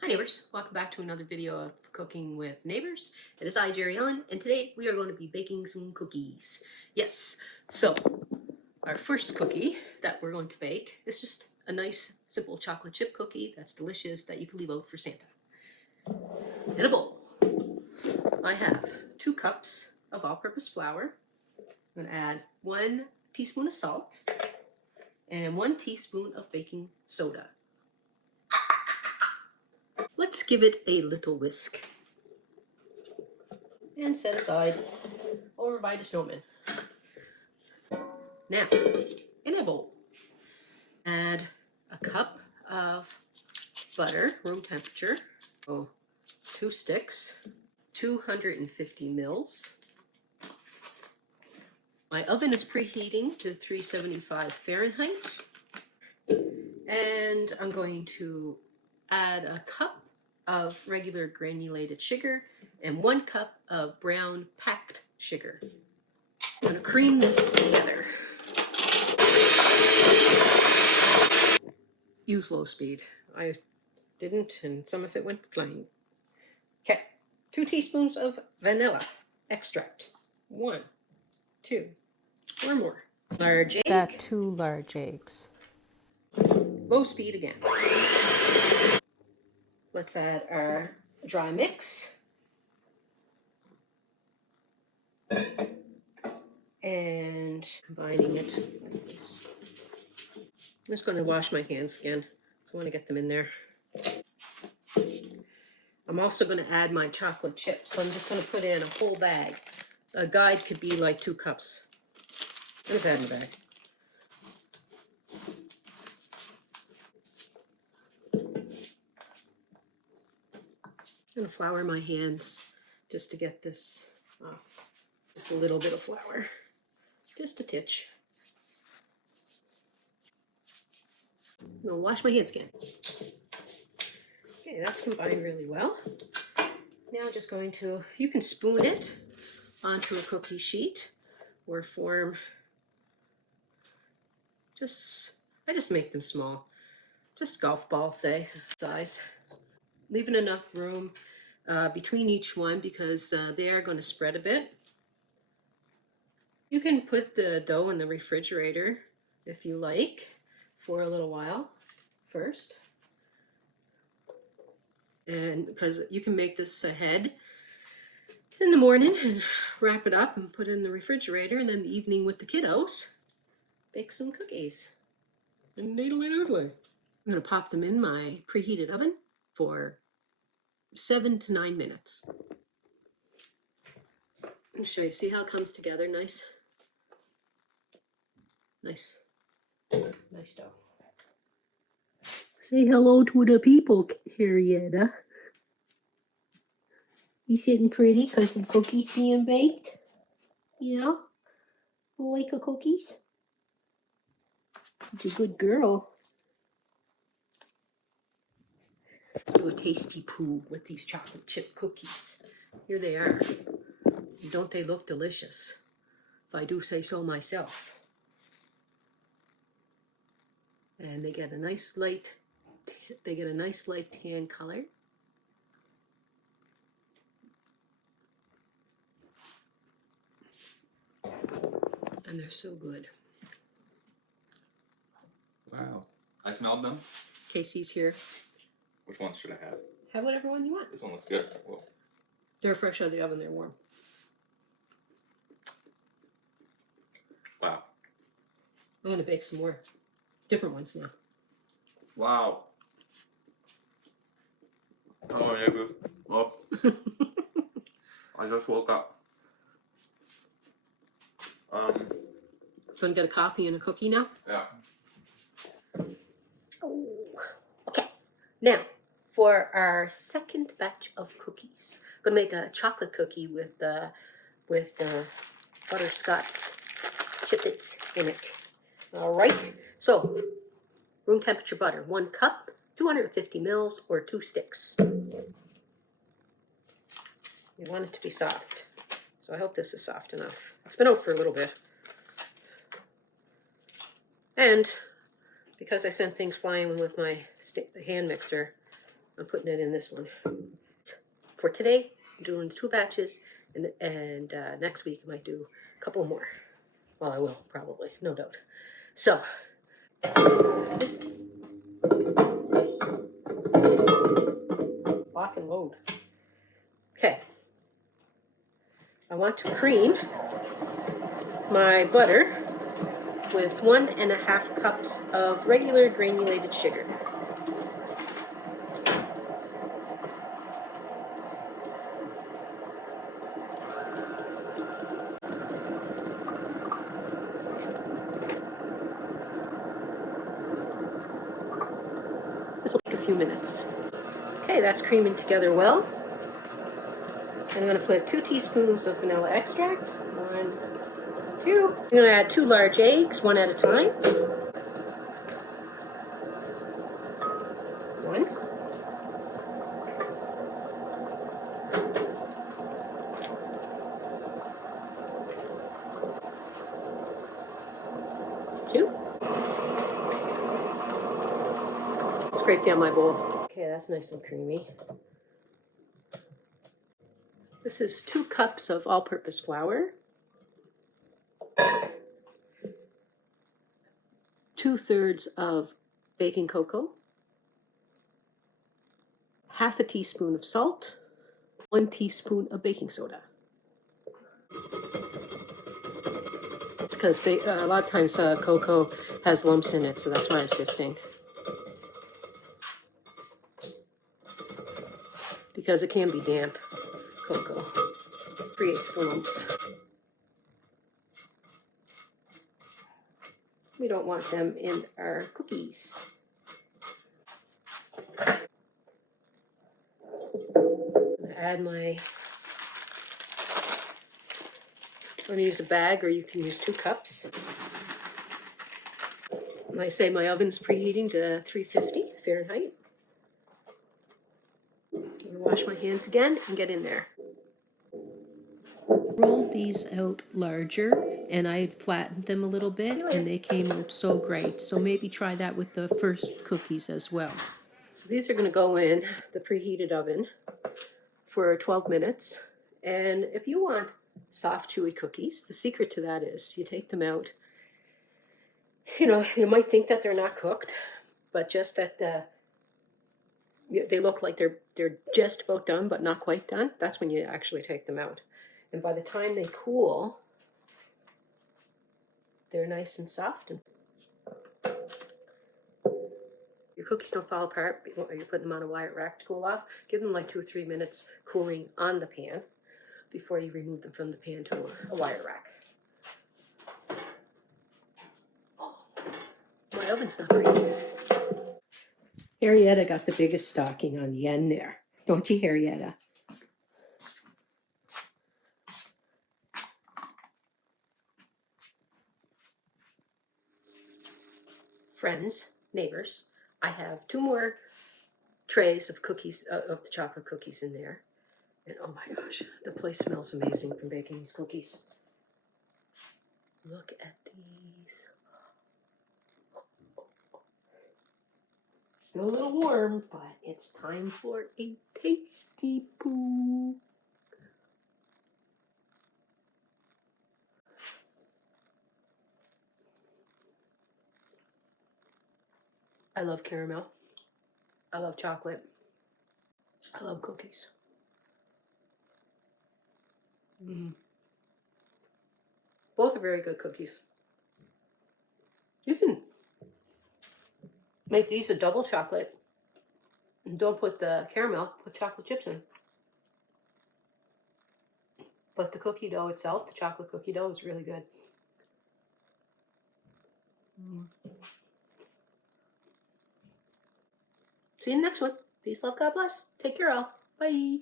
Hi neighbors, welcome back to another video of Cooking with Neighbors. It is I, Jerry Ellen, and today we are going to be baking some cookies. Yes, so our first cookie that we're going to bake is just a nice simple chocolate chip cookie that's delicious that you can leave out for Santa. In a bowl, I have 2 cups of all-purpose flour. I'm going to add 1 teaspoon of salt and 1 teaspoon of baking soda. Let's give it a little whisk and set aside over by the snowman. Now, in a bowl, add a cup of butter, room temperature, 2 sticks, 250 mils. My oven is preheating to 375 Fahrenheit. And I'm going to add a cup of regular granulated sugar and 1 cup of Braown packed sugar. I'm going to cream this together. Use low speed. I didn't, and some of it went flying. Okay, 2 teaspoons of vanilla extract. 1, 2, or more. Large egg. Got 2 large eggs. Low speed again. Let's add our dry mix. And combining it like this. I'm just going to wash my hands again. I want to get them in there. I'm also going to add my chocolate chips. So I'm just going to put in a whole bag. A guide could be like 2 cups. Just add in the bag. I'm going to flour my hands just to get this off. Just a little bit of flour. Just a titch. I'm going to wash my hands again. Okay, that's combined really well. Now I'm just going to, you can spoon it onto a cookie sheet or form, I just make them small. Just golf ball, say, size. Leaving enough room between each one because they are going to spread a bit. You can put the dough in the refrigerator if you like for a little while first. And because you can make this ahead in the morning and wrap it up and put it in the refrigerator, and then the evening with the kiddos, bake some cookies. And noodly doodly. I'm going to pop them in my preheated oven for 7 to 9 minutes. Let me show you. See how it comes together? Nice. Nice. Nice dough. Say hello to the people, Harrietta. You sitting pretty because the cookies being baked? Yeah? You like the cookies? You're a good girl. Let's do a tasty poo with these chocolate chip cookies. Here they are. Don't they look delicious? If I do say so myself. And they get a nice light tan color. And they're so good. Wow. I smelled them. Casey's here. Which ones should I have? Have whatever one you want. This one looks good. Whoa. They're fresh out of the oven, they're warm. Wow. I'm going to bake some more different ones now. Wow. Hello, neighbors. Well, I just woke up. Going to get a coffee and a cookie now? Yeah. Oh, okay. Now, for our second batch of cookies, I'm going to make a chocolate cookie with butterscotch chiplets in it. All right. So, room temperature butter, 1 cup, 250 mils, or 2 sticks. You want it to be soft. So I hope this is soft enough. It's been out for a little bit. And because I sent things flying with my hand mixer, I'm putting it in this one. For today, I'm doing 2 batches, and next week I might do a couple more. Well, I will, probably, no doubt. So, lock and load. Okay. I want to cream my butter with 1.5 cups of regular granulated sugar. This will take a few minutes. Okay, that's creaming together well. I'm going to put 2 teaspoons of vanilla extract. 1, 2. I'm going to add 2 large eggs, one at a time. 1. 2. Scrape down my bowl. Okay, that's nice and creamy. This is 2 cups of all-purpose flour. 2/3 of baking cocoa. 1/2 teaspoon of salt. 1 teaspoon of baking soda. It's because a lot of times cocoa has lumps in it, so that's why I'm sifting. Because it can be damp, cocoa creates the lumps. We don't want them in our cookies. I'm gonna add my, I'm going to use a bag, or you can use 2 cups. Like I say, my oven's preheating to 350 Fahrenheit. I'm going to wash my hands again and get in there. Rolled these out larger and I flattened them a little bit and they came out so great. So maybe try that with the first cookies as well. So these are going to go in the preheated oven for 12 minutes. And if you want soft, chewy cookies, the secret to that is you take them out. You know, you might think that they're not cooked, but just that they look like they're just about done, but not quite done. That's when you actually take them out. And by the time they cool, they're nice and soft. And your cookies don't fall apart or you're putting them on a wire rack to cool off. Give them like 2 or 3 minutes cooling on the pan before you remove them from the pan to a wire rack. Oh, my oven's not preheated. Harrietta got the biggest stocking on the end there. Don't you, Harrietta? Friends, neighbors, I have 2 more trays of cookies, of the chocolate cookies in there. And oh my gosh, the place smells amazing from baking these cookies. Look at these. Still a little warm, but it's time for a tasty poo. I love caramel. I love chocolate. I love cookies. Both are very good cookies. You can make these a double chocolate. And don't put the caramel, put chocolate chips in. But the cookie dough itself, the chocolate cookie dough, is really good. See you in the next one. Peace, love, God bless. Take care all. Bye.